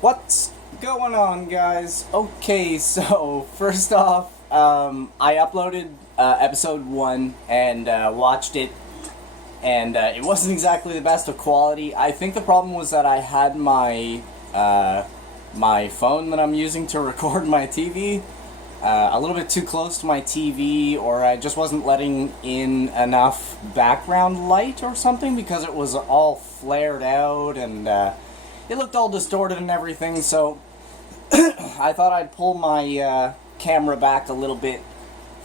What's going on, guys? Okay, so first off, I uploaded episode 1 and watched it, and it wasn't exactly the best of quality. I think the problem was that I had my my phone that I'm using to record my TV a little bit too close to my TV, or I just wasn't letting in enough background light or something, because it was all flared out and it looked all distorted and everything. So I thought I'd pull my camera back a little bit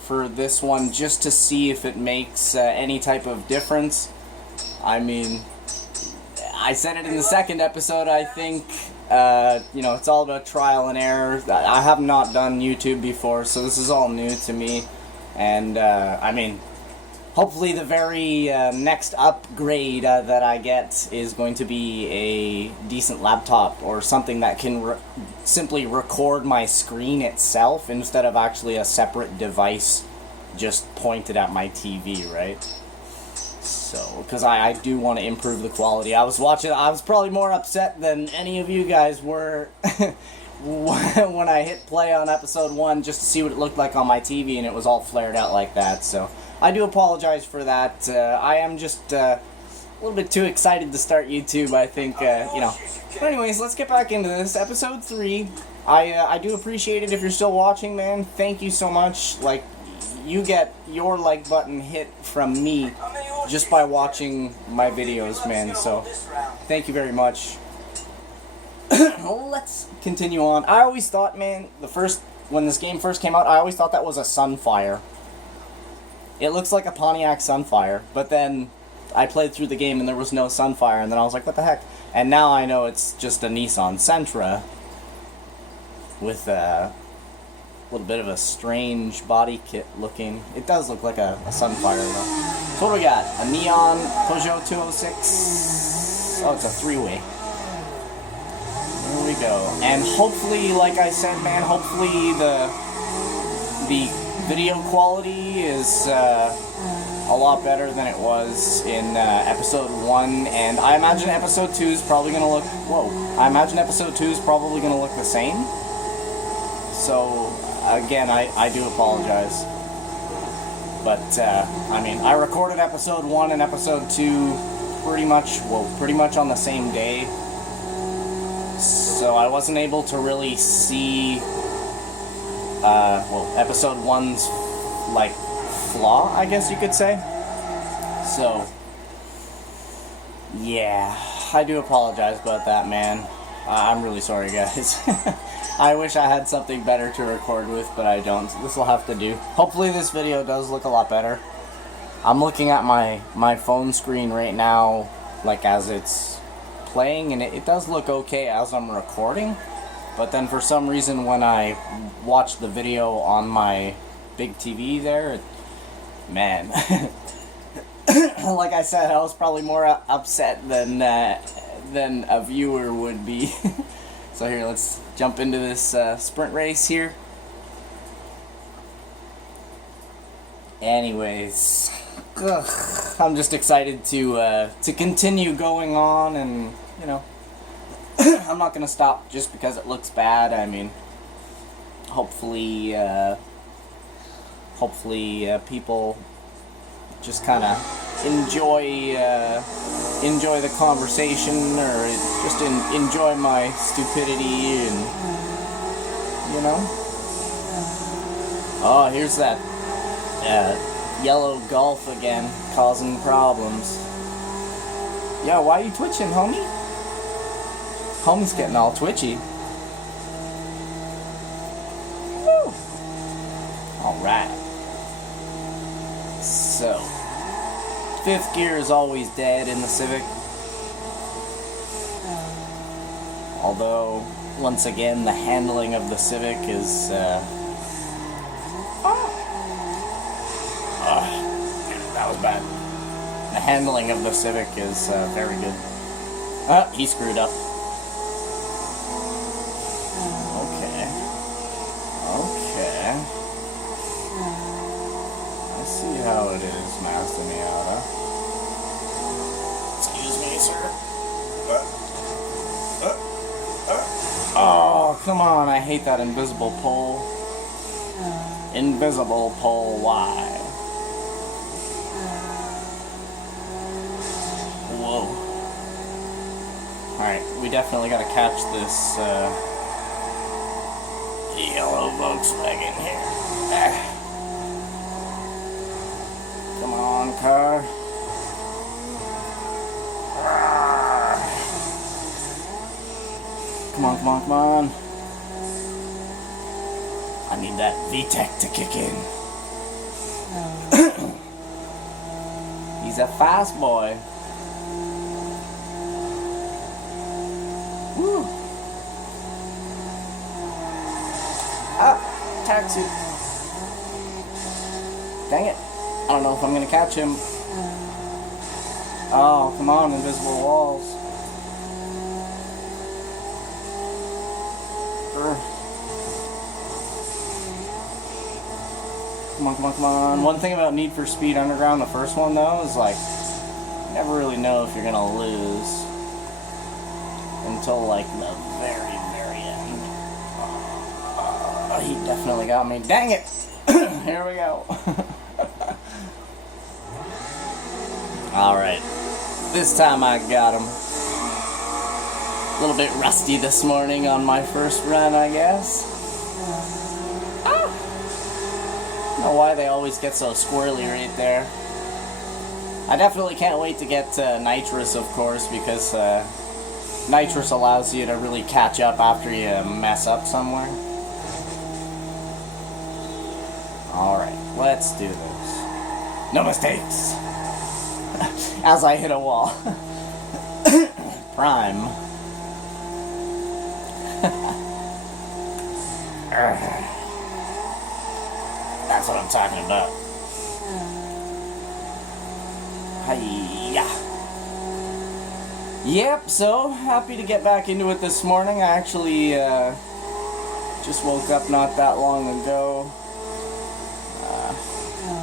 for this one just to see if it makes any type of difference. I mean, I said it in the second episode, I think. You know, it's all about trial and error. I have not done YouTube before, so this is all new to me. And, I mean, hopefully the very next upgrade that I get is going to be a decent laptop or something that can simply record my screen itself instead of actually a separate device just pointed at my TV, right? So, because I do want to improve the quality. I was probably more upset than any of you guys were when I hit play on episode 1 just to see what it looked like on my TV, and it was all flared out like that. So, I do apologize for that. I am just a little bit too excited to start YouTube, I think, you know. But anyways, let's get back into this. Episode 3. I do appreciate it if you're still watching, man. Thank you so much. Like, you get your like button hit from me just by watching my videos, man. So, thank you very much. Let's continue on. I always thought, man, when this game first came out, I always thought that was a Sunfire. It looks like a Pontiac Sunfire, but then I played through the game and there was no Sunfire, and then I was like, what the heck? And now I know it's just a Nissan Sentra with a little bit of a strange body kit looking. It does look like a Sunfire, though. So what do we got? A neon Peugeot 206. Oh, it's a three-way. There we go. And hopefully, like I said, man, hopefully the video quality is a lot better than it was in episode 1. And I imagine episode 2 is probably going to look... I imagine episode 2 is probably going to look the same. So, again, I do apologize. But, I mean, I recorded episode 1 and episode 2 pretty much on the same day. So I wasn't able to really see, episode 1's, like, flaw, I guess you could say. So, yeah, I do apologize about that, man. I'm really sorry, guys. I wish I had something better to record with, but I don't. This will have to do. Hopefully this video does look a lot better. I'm looking at my phone screen right now, like as it's playing, and it does look okay as I'm recording. But then for some reason when I watch the video on my big TV there, man, like I said, I was probably more upset than a viewer would be. So here, let's jump into this sprint race here. Anyways, I'm just excited to continue going on, and you know, I'm not gonna stop just because it looks bad. I mean, hopefully people just kind of enjoy the conversation, or just enjoy my stupidity, and you know. Oh, here's that yellow Golf again, causing problems. Yo, why are you twitching, homie? Homie's getting all twitchy. Woo! Alright. So, 5th gear is always dead in the Civic. Although, once again, the handling of the Civic is, that was bad. The handling of the Civic is very good. He screwed up. Okay. I see how it is, Master Miata. Excuse me, sir. come on, I hate that invisible pole. Invisible pole, why? Whoa. Alright, we definitely gotta catch this, yellow Volkswagen here. Come on, car. Come on, come on, come on. I need that VTEC to kick in. He's a fast boy. Woo. Ah, taxi. Dang it. I don't know if I'm gonna catch him. Oh, come on, invisible walls. Come on, come on, come on. One thing about Need for Speed Underground, the first one though, is like, you never really know if you're gonna lose until like the very, very end. He definitely got me. Dang it! Here we go. Alright. This time I got him. A little bit rusty this morning on my first run, I guess. I don't know why they always get so squirrely right there. I definitely can't wait to get nitrous, of course, because nitrous allows you to really catch up after you mess up somewhere. Alright, let's do this. No mistakes! As I hit a wall. Prime. That's what I'm talking about. Hiya. Yep, so happy to get back into it this morning. I actually just woke up not that long ago.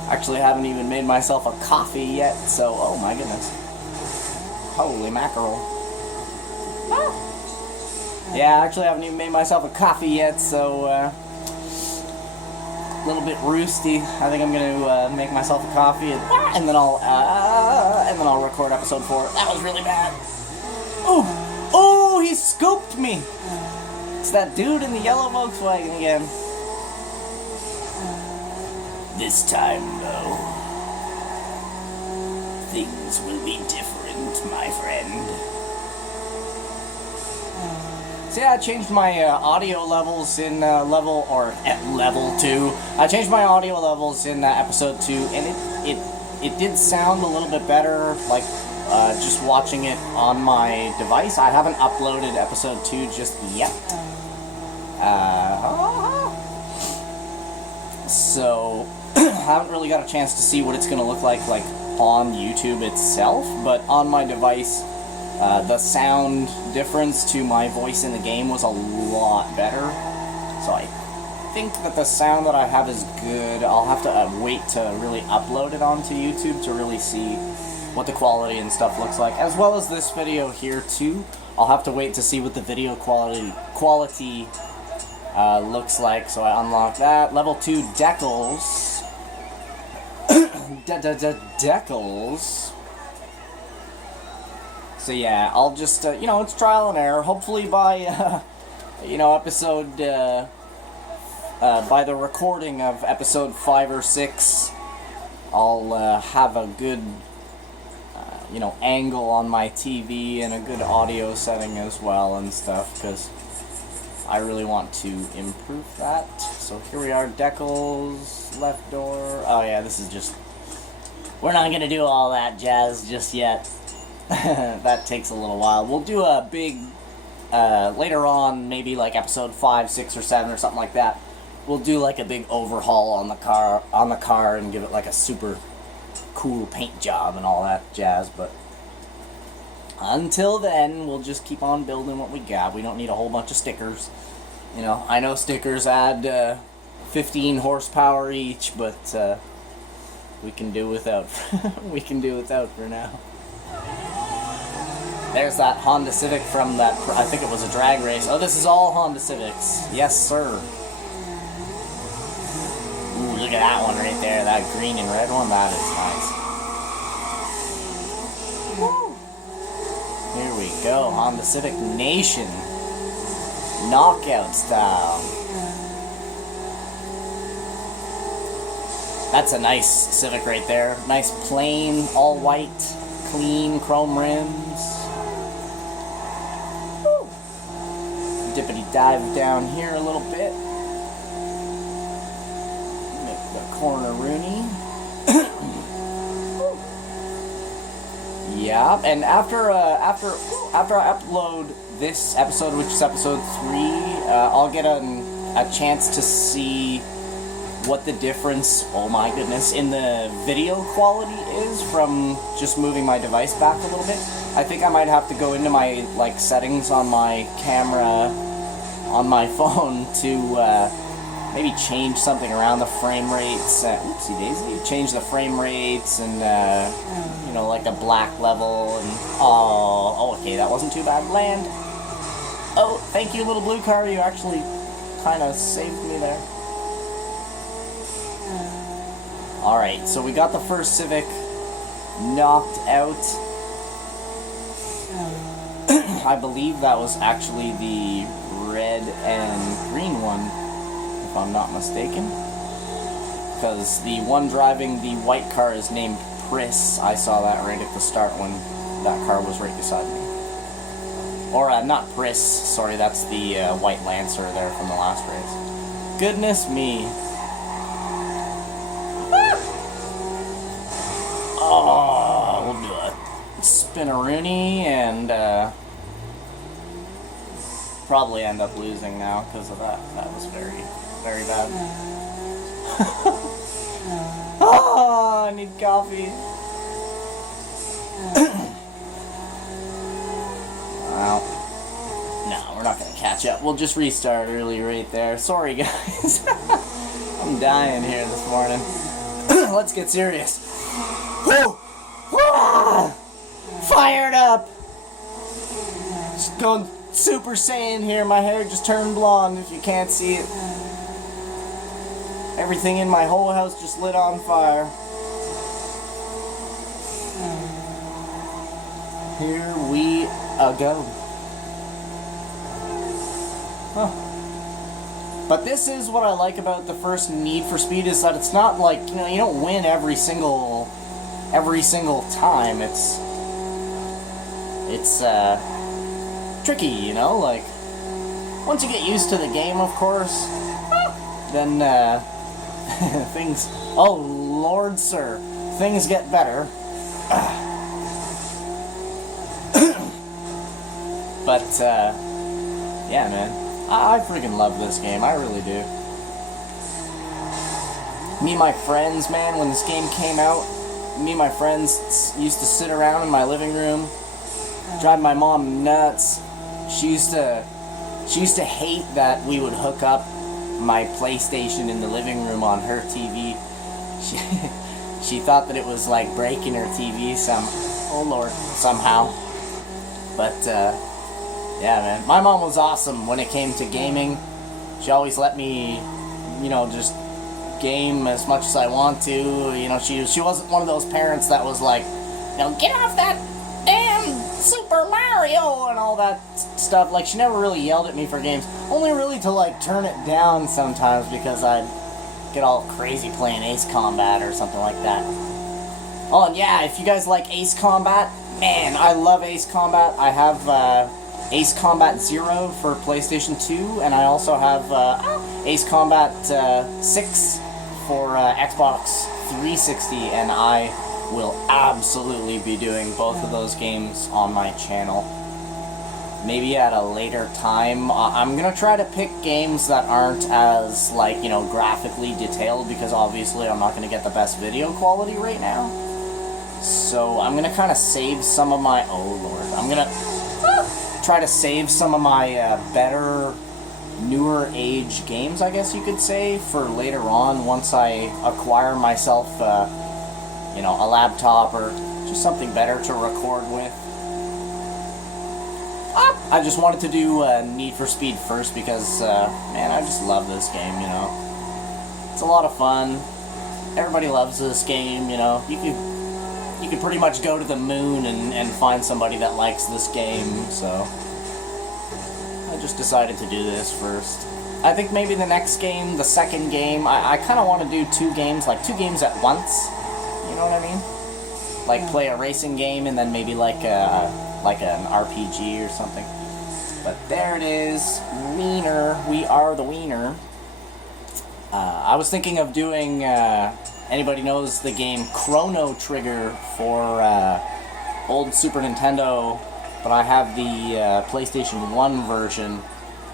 Actually haven't even made myself a coffee yet, so oh my goodness. Holy mackerel. Ah. Yeah, I actually haven't even made myself a coffee yet, so a little bit roosty. I think I'm gonna make myself a coffee and then I'll record episode 4. That was really bad. Oh, oh, he scooped me. It's that dude in the yellow Volkswagen again. This time, though, things will be different, my friend. So yeah, I changed my audio levels in level 2. I changed my audio levels in episode 2, and it did sound a little bit better, like just watching it on my device. I haven't uploaded episode 2 just yet. So I haven't really got a chance to see what it's going to look like on YouTube itself, but on my device, the sound difference to my voice in the game was a lot better. So I think that the sound that I have is good. I'll have to wait to really upload it onto YouTube to really see what the quality and stuff looks like, as well as this video here too. I'll have to wait to see what the video quality looks like, so I unlock that. Level 2 decals. Decals. So yeah, I'll just, it's trial and error. Hopefully by, episode, by the recording of episode 5 or 6, I'll have a good, angle on my TV and a good audio setting as well and stuff, because I really want to improve that. So here we are, decals, left door. Oh yeah, this is just, we're not gonna do all that jazz just yet. That takes a little while. We'll do a big, later on, maybe like episode 5, 6, or 7 or something like that. We'll do like a big overhaul on the car and give it like a super cool paint job and all that jazz, but until then, we'll just keep on building what we got. We don't need a whole bunch of stickers. I know stickers add 15 horsepower each, but we can do without. We can do without for now. There's that Honda Civic from that, I think it was a drag race. Oh, this is all Honda Civics. Yes, sir. Ooh, look at that one right there. That green and red one. That is nice. Woo. Here we go. Honda Civic Nation. Knockout style. That's a nice Civic right there. Nice plain, all white, clean chrome rims. Woo. Dippity dive down here a little bit. Make the corner Rooney. Yeah, and after I upload this episode, which is episode 3, I'll get a chance to see what the difference, oh my goodness, in the video quality is from just moving my device back a little bit. I think I might have to go into my settings on my camera on my phone to maybe change something around the frame rates. Oopsie daisy. Change the frame rates and you know, like a black level and oh okay, that wasn't too bad. Land. Oh, thank you, little blue car. You actually kind of saved me there. Alright, so we got the first Civic knocked out. I believe that was actually the red and green one, if I'm not mistaken. Because the one driving the white car is named Pris. I saw that right at the start when that car was right beside me. Or, not Pris, sorry, that's the white Lancer there from the last race. Goodness me. Oh, we'll do a spin-a-rooney and probably end up losing now because of that. That was very, very bad. Oh, I need coffee. Well, no, we're not going to catch up. We'll just restart early right there. Sorry, guys. I'm dying here this morning. Let's get serious. Woo! Ah! Fired up! Just going Super Saiyan here. My hair just turned blonde if you can't see it. Everything in my whole house just lit on fire. Here we go. Huh. But this is what I like about the first Need for Speed, is that it's not like, you know, you don't win every single time. It's tricky, you know, like once you get used to the game, of course, then things, oh Lord sir, things get better. But yeah, man, I freaking love this game. I really do. Me and my friends, man, when this game came out, me and my friends used to sit around in my living room, drive my mom nuts. She used to hate that we would hook up my PlayStation in the living room on her TV. She thought that it was like breaking her TV somehow. But yeah, man, my mom was awesome when it came to gaming. She always let me, you know, just game as much as I want to. You know, she wasn't one of those parents that was like, you know, get off that damn Super Mario and all that stuff. Like, she never really yelled at me for games, only really to like turn it down sometimes because I'd get all crazy playing Ace Combat or something like that. Oh, and yeah, if you guys like Ace Combat, man, I love Ace Combat. I have Ace Combat 0 for PlayStation 2, and I also have Ace Combat 6 for Xbox 360, and I will absolutely be doing both of those games on my channel. Maybe at a later time. I'm gonna try to pick games that aren't as, like, you know, graphically detailed, because obviously I'm not gonna get the best video quality right now. So I'm gonna kind of save some of my, oh lord, I'm gonna try to save some of my better, newer age games, I guess you could say, for later on, once I acquire myself, you know, a laptop or just something better to record with. I just wanted to do Need for Speed first because, man, I just love this game, you know. It's a lot of fun. Everybody loves this game, you know. You could pretty much go to the moon and find somebody that likes this game, so I just decided to do this first. I think maybe the next game, the second game, I kind of want to do two games at once, you know what I mean? Like play a racing game and then maybe like an RPG or something. But there it is, Wiener, we are the Wiener. I was thinking of doing, anybody knows the game Chrono Trigger for old Super Nintendo, but I have the PlayStation 1 version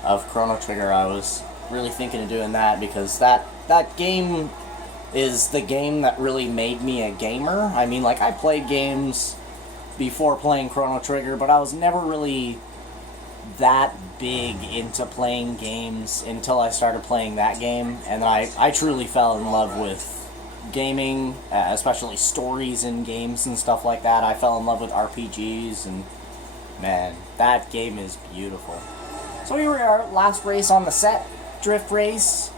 of Chrono Trigger. I was really thinking of doing that because that game is the game that really made me a gamer. I mean, like, I played games before playing Chrono Trigger, but I was never really that big into playing games until I started playing that game, and I truly fell in love with gaming, especially stories in games and stuff like that. I fell in love with RPGs, and man, that game is beautiful. So here we are, last race on the set, drift race.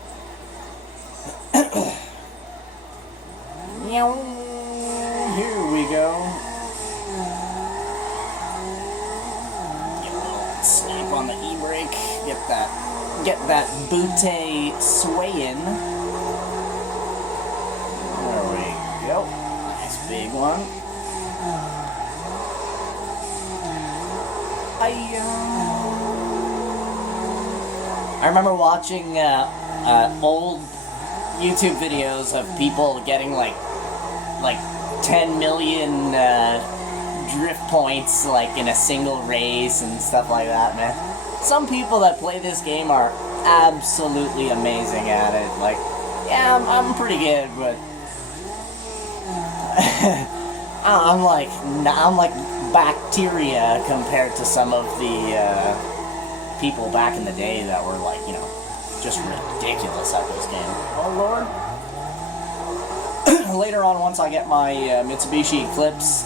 Here we go. Snap on the e-brake, get that bootay swaying. There we go. Nice big one. I remember watching old YouTube videos of people getting like 10 million drift points like in a single race and stuff like that, man. Some people that play this game are absolutely amazing at it. Like, yeah, I'm pretty good, but I'm like bacteria compared to some of the people back in the day that were like, you know, just ridiculous at this game. Oh Lord. Later on, once I get my Mitsubishi Eclipse,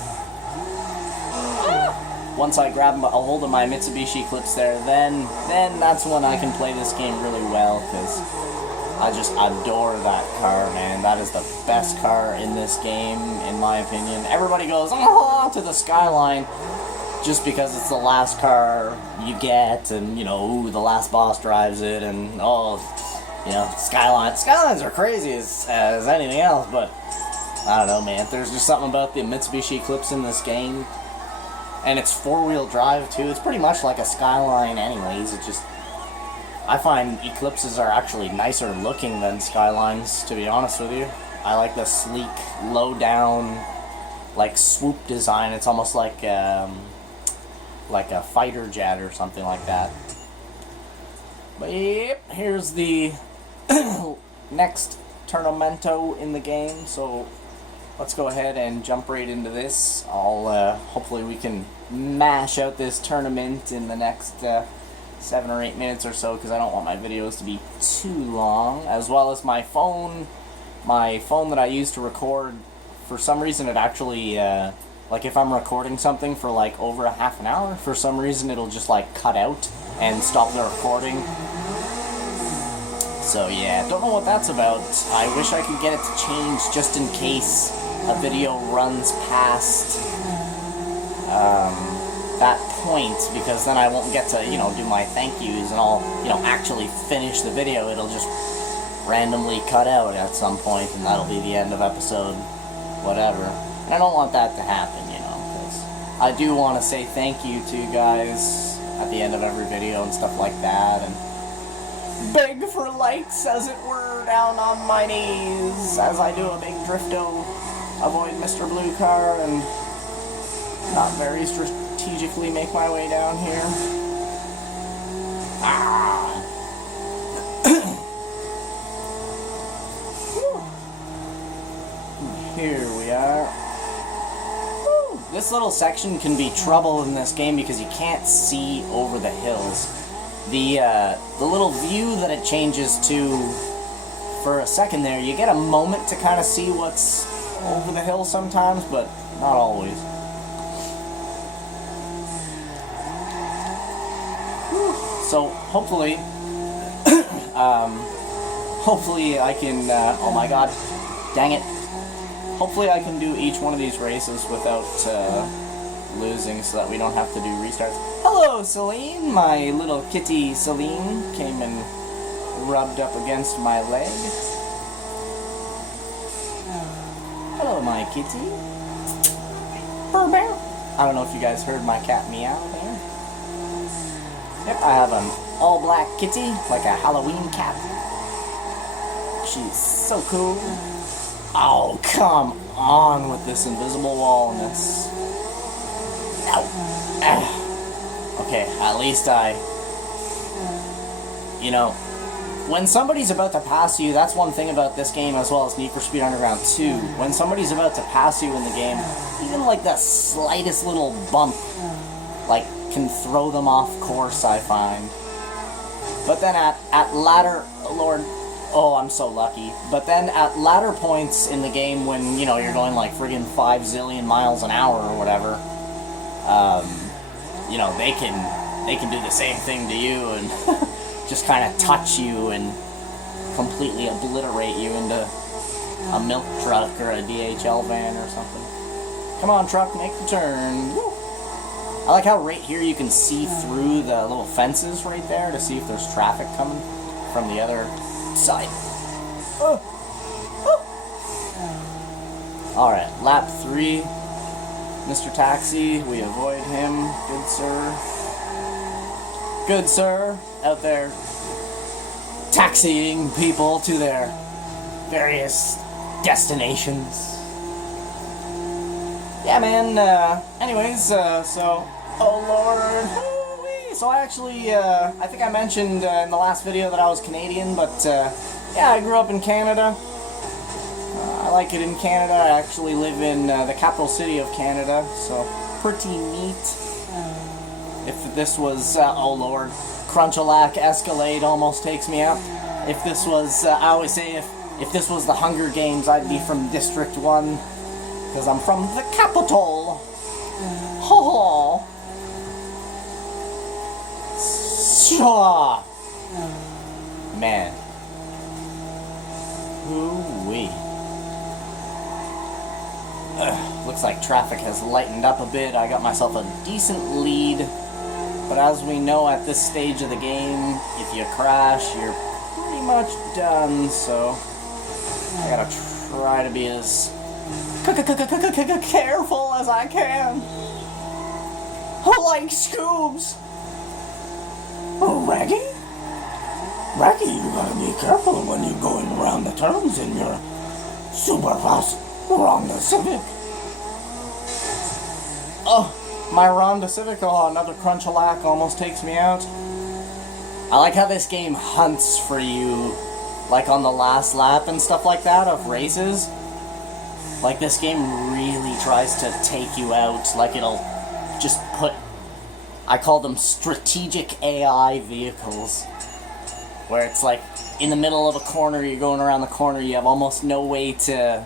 once I grab a hold of my Mitsubishi Eclipse there, then that's when I can play this game really well, because I just adore that car, man. That is the best car in this game, in my opinion. Everybody goes, oh, to the Skyline, just because it's the last car you get, and, you know, ooh, the last boss drives it, and, oh, you know, Skylines are crazy as anything else, but I don't know, man. There's just something about the Mitsubishi Eclipse in this game, and it's four-wheel drive, too. It's pretty much like a Skyline anyways. It just, I find Eclipses are actually nicer looking than Skylines, to be honest with you. I like the sleek, low-down, like, swoop design. It's almost like a fighter jet or something like that. But yep, here's the next tournamento in the game, so let's go ahead and jump right into this. Hopefully we can mash out this tournament in the next 7 or 8 minutes or so, because I don't want my videos to be too long, as well as my phone that I use to record. For some reason it actually, like if I'm recording something for like over a half an hour, for some reason it'll just like cut out and stop the recording. So yeah, don't know what that's about. I wish I could get it to change just in case a video runs past that point, because then I won't get to, you know, do my thank yous and I'll, you know, actually finish the video. It'll just randomly cut out at some point, and that'll be the end of episode whatever. And I don't want that to happen, you know, because I do want to say thank you to you guys at the end of every video and stuff like that, and beg for likes, as it were, down on my knees as I do a big drifto, avoid Mr. Blue Car, and not very strategically make my way down here. Here we are. Woo. This little section can be trouble in this game because you can't see over the hills. The little view that it changes to for a second there, you get a moment to kind of see what's over the hill sometimes, but not always. So hopefully, hopefully I can, oh my god, dang it. Hopefully I can do each one of these races without losing so that we don't have to do restarts. Hello, Celine! My little kitty Celine came and rubbed up against my leg. Hello, my kitty. Burr, burr. I don't know if you guys heard my cat meow there. Yep, I have an all-black kitty, like a Halloween cat. She's so cool. Oh, come on with this invisible wallness. Ow. Okay, at least you know, when somebody's about to pass you, that's one thing about this game as well as Need for Speed Underground 2. When somebody's about to pass you in the game, even like the slightest little bump, like, can throw them off course, I find. But then at latter, Lord, oh, I'm so lucky. But then at latter points in the game when, you know, you're going like friggin' 5 zillion miles an hour or whatever, you know, they can do the same thing to you and just kind of touch you and completely obliterate you into a milk truck or a DHL van or something. Come on, truck, make the turn. Woo. I like how right here you can see through the little fences right there to see if there's traffic coming from the other side. Oh. Oh. Alright, lap 3. Mr. Taxi, we avoid him. Good sir. Good sir. Out there taxiing people to their various destinations. Yeah, man, anyways, so, oh lord, woo-wee. So I actually, I think I mentioned in the last video that I was Canadian, but, yeah, I grew up in Canada. I like it in Canada. I actually live in the capital city of Canada, so pretty neat. If this was, oh lord, Crunchalack Escalade almost takes me out. If this was, I always say if this was the Hunger Games, I'd be from District 1. Because I'm from the capital. Ho ho. Shaw. Man. Hoo-wee. Looks like traffic has lightened up a bit. I got myself a decent lead. But as we know at this stage of the game, if you crash, you're pretty much done. So I gotta try to be as careful as I can. Like Scoobs. Oh, Raggy? Raggy, you gotta be careful when you're going around the turns in your super fast Honda Civic. Oh, my Honda Civic. Oh, another Crunchalack almost takes me out. I like how this game hunts for you, like on the last lap and stuff like that of races. Like, this game really tries to take you out. Like, it'll just put, I call them strategic AI vehicles. Where it's like, in the middle of a corner, you're going around the corner, you have almost no way to,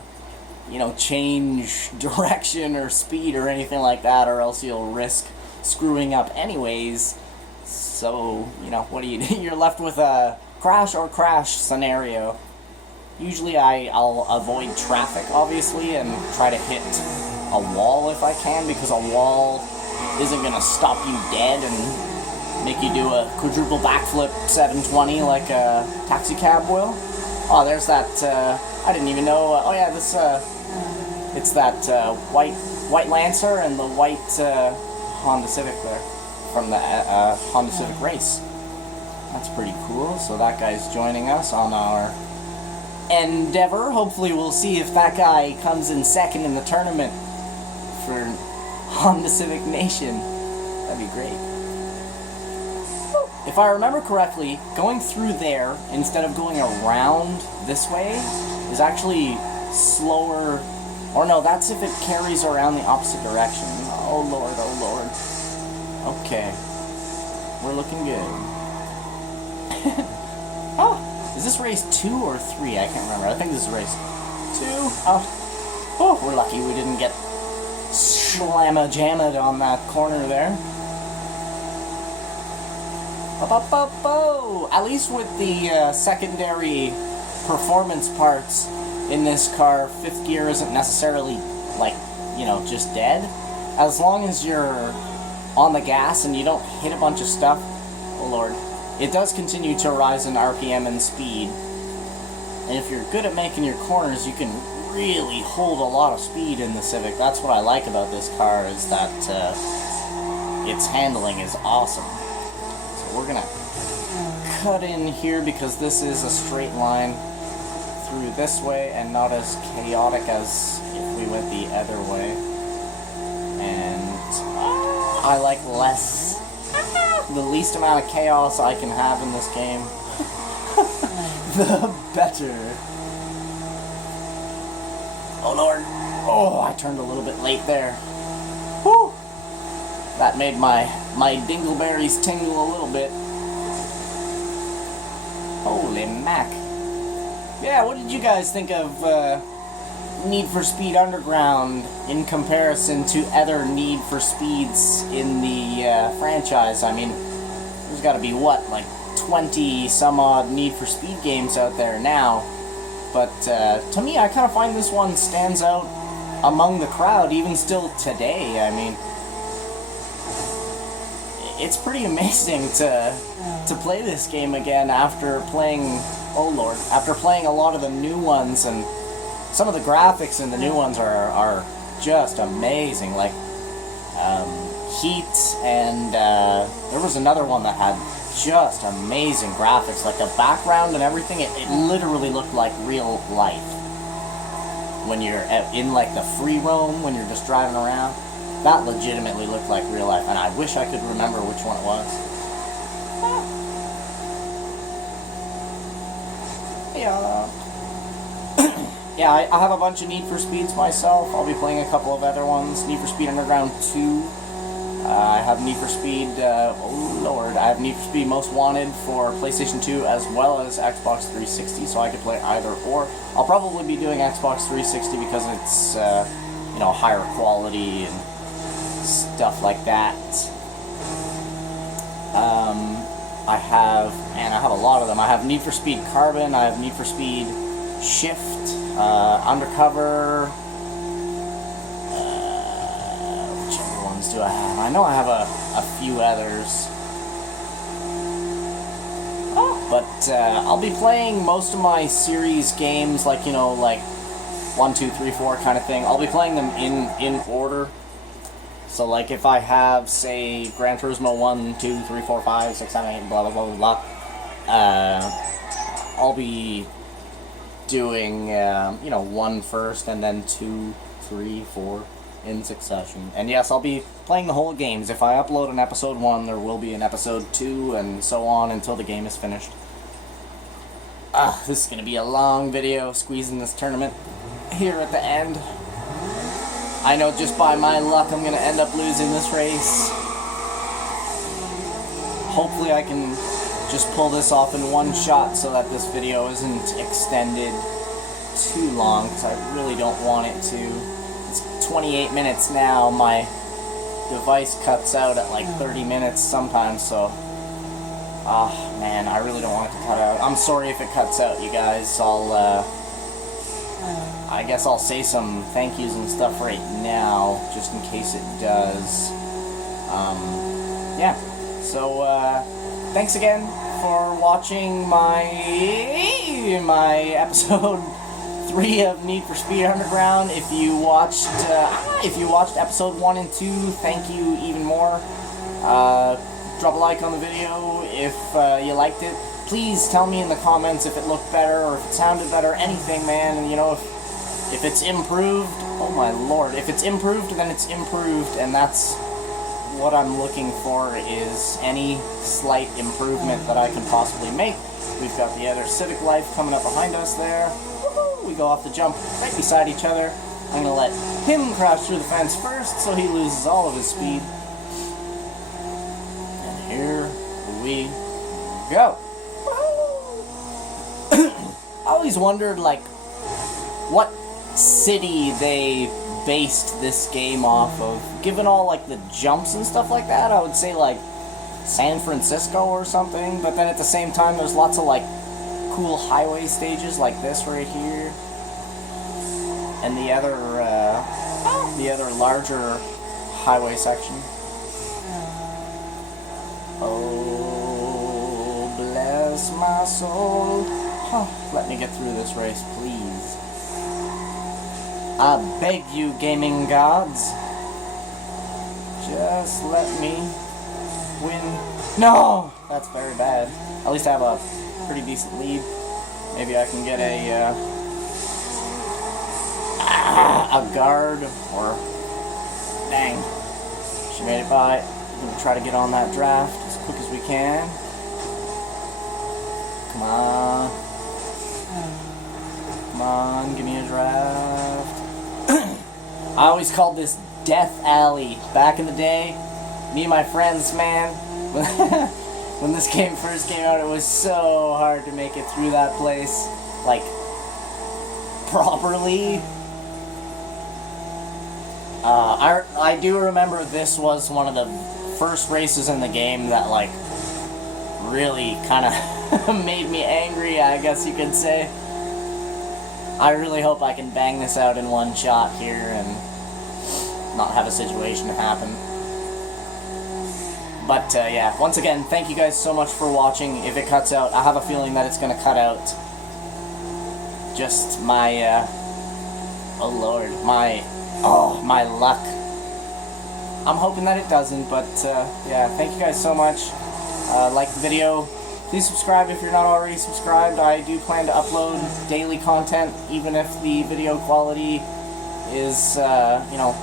you know, change direction or speed or anything like that, or else you'll risk screwing up anyways. So, you know, what do you do? You're left with a crash or crash scenario. Usually I'll avoid traffic, obviously, and try to hit a wall if I can, because a wall isn't going to stop you dead and make you do a quadruple backflip 720 like a taxi cab will. Oh, there's that, I didn't even know, oh yeah, this, it's that white Lancer and the white Honda Civic there from the Honda Civic race. That's pretty cool. So that guy's joining us on our endeavor. Hopefully we'll see if that guy comes in second in the tournament for Honda Civic Nation. That'd be great. If I remember correctly, going through there instead of going around this way is actually slower. Or no, that's if it carries around the opposite direction. Oh lord, oh lord. Okay. We're looking good. Oh, is this race 2 or 3? I can't remember. I think this is race 2. Oh, we're lucky we didn't get slamma-jammed on that corner there. At least with the secondary performance parts in this car, fifth gear isn't necessarily, like, you know, just dead. As long as you're on the gas and you don't hit a bunch of stuff, oh lord, it does continue to rise in RPM and speed. And if you're good at making your corners, you can really hold a lot of speed in the Civic. That's what I like about this car, is that its handling is awesome. So we're gonna cut in here because this is a straight line through this way and not as chaotic as if we went the other way. And I like the least amount of chaos I can have in this game, the better. Oh lord. Oh, I turned a little bit late there. Whew. That made my dingleberries tingle a little bit. Holy mac. Yeah, what did you guys think of Need for Speed Underground in comparison to other Need for Speeds in the franchise? I mean, there's got to be, what, like 20 some odd Need for Speed games out there now. But to me, I kind of find this one stands out among the crowd, even still today. I mean, it's pretty amazing to play this game again after playing, oh lord, after playing a lot of the new ones, and some of the graphics in the new ones are just amazing, like Heat, and there was another one that had just amazing graphics, like the background and everything, it literally looked like real life. When you're in like the free roam, when you're just driving around, that legitimately looked like real life, and I wish I could remember which one it was. Yeah. Yeah, I have a bunch of Need for Speeds myself. I'll be playing a couple of other ones. Need for Speed Underground 2. I have Need for Speed, oh lord, I have Need for Speed Most Wanted for PlayStation 2 as well as Xbox 360, so I could play either or. I'll probably be doing Xbox 360 because it's, you know, higher quality and stuff like that. I have a lot of them. I have Need for Speed Carbon, I have Need for Speed Shift, Undercover. Which other ones do I have? I know I have a few others. But I'll be playing most of my series games, like, you know, like 1, 2, 3, 4 kind of thing. I'll be playing them in order. So, like, if I have, say, Gran Turismo 1, 2, 3, 4, 5, 6, 7, 8, blah, blah, blah, blah, blah, I'll be doing, you know, 1 first, and then 2, 3, 4 in succession. And yes, I'll be playing the whole games. If I upload an episode 1, there will be an episode 2, and so on until the game is finished. This is going to be a long video, squeezing this tournament here at the end. I know just by my luck I'm going to end up losing this race. Hopefully I can just pull this off in one shot so that this video isn't extended too long, because I really don't want it to. It's 28 minutes now. My device cuts out at like 30 minutes sometimes, so man, I really don't want it to cut out. I'm sorry if it cuts out, you guys. I guess I'll say some thank yous and stuff right now, just in case it does. Yeah, so thanks again for watching my episode 3 of Need for Speed Underground. If you watched episode 1 and 2, thank you even more. Drop a like on the video if you liked it. Please tell me in the comments if it looked better or if it sounded better, anything, man. And you know, if it's improved, oh my lord, if it's improved, then it's improved, and that's what I'm looking for, is any slight improvement that I can possibly make. We've got the other Civic Life coming up behind us there. Woohoo! We go off the jump right beside each other. I'm gonna let him crash through the fence first so he loses all of his speed. And here we go. I always wondered, like, what city they based this game off of. Given all, like, the jumps and stuff like that, I would say, like, San Francisco or something, but then at the same time there's lots of like cool highway stages like this right here, and the other larger highway section. Oh, bless my soul. Oh, let me get through this race, please. I beg you, gaming gods. Just let me win. No! That's very bad. At least I have a pretty decent lead. Maybe I can get a guard, or... Dang. She made it by. We're going to try to get on that draft as quick as we can. Come on. Come on, give me a draft. I always called this Death Alley. Back in the day, me and my friends, man, when this game first came out, it was so hard to make it through that place, like, properly. I do remember this was one of the first races in the game that, like, really kind of made me angry, I guess you could say. I really hope I can bang this out in one shot here and not have a situation happen. But, yeah, once again, thank you guys so much for watching. If it cuts out, I have a feeling that it's going to cut out just my, oh lord, my luck. I'm hoping that it doesn't, but, yeah, thank you guys so much. Like the video. Please subscribe if you're not already subscribed. I do plan to upload daily content, even if the video quality is, you know,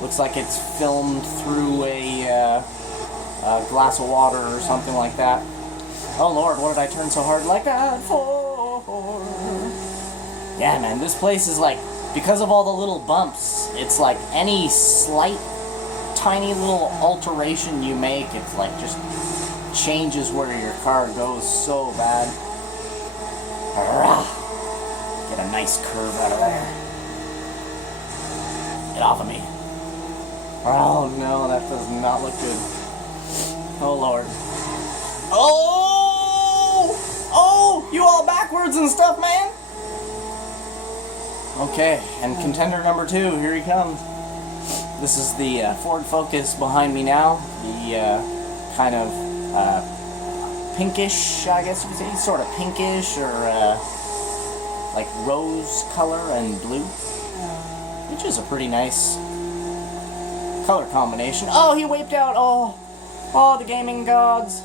looks like it's filmed through a glass of water or something like that. Oh lord, what did I turn so hard like that for? Yeah, man, this place is like, because of all the little bumps, it's like any slight, tiny little alteration you make, it's like just changes where your car goes so bad. Get a nice curve out of there. Get off of me. Oh no, that does not look good. Oh lord. Oh! Oh! You all backwards and stuff, man! Okay, and contender number 2, here he comes. This is the Ford Focus behind me now. The kind of pinkish, I guess you could say, sort of pinkish or like rose color and blue, which is a pretty nice color combination. Oh, he wiped out. Oh, the gaming gods.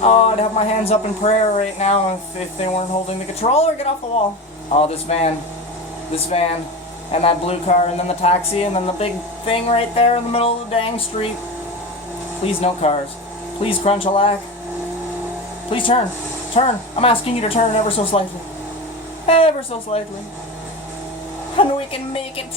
Oh, I'd have my hands up in prayer right now if they weren't holding the controller. Get off the wall. Oh, this van, and that blue car, and then the taxi, and then the big thing right there in the middle of the dang street. Please, no cars. Please, Crunch-a-lack. Please turn. Turn. I'm asking you to turn ever so slightly. Ever so slightly. And we can make it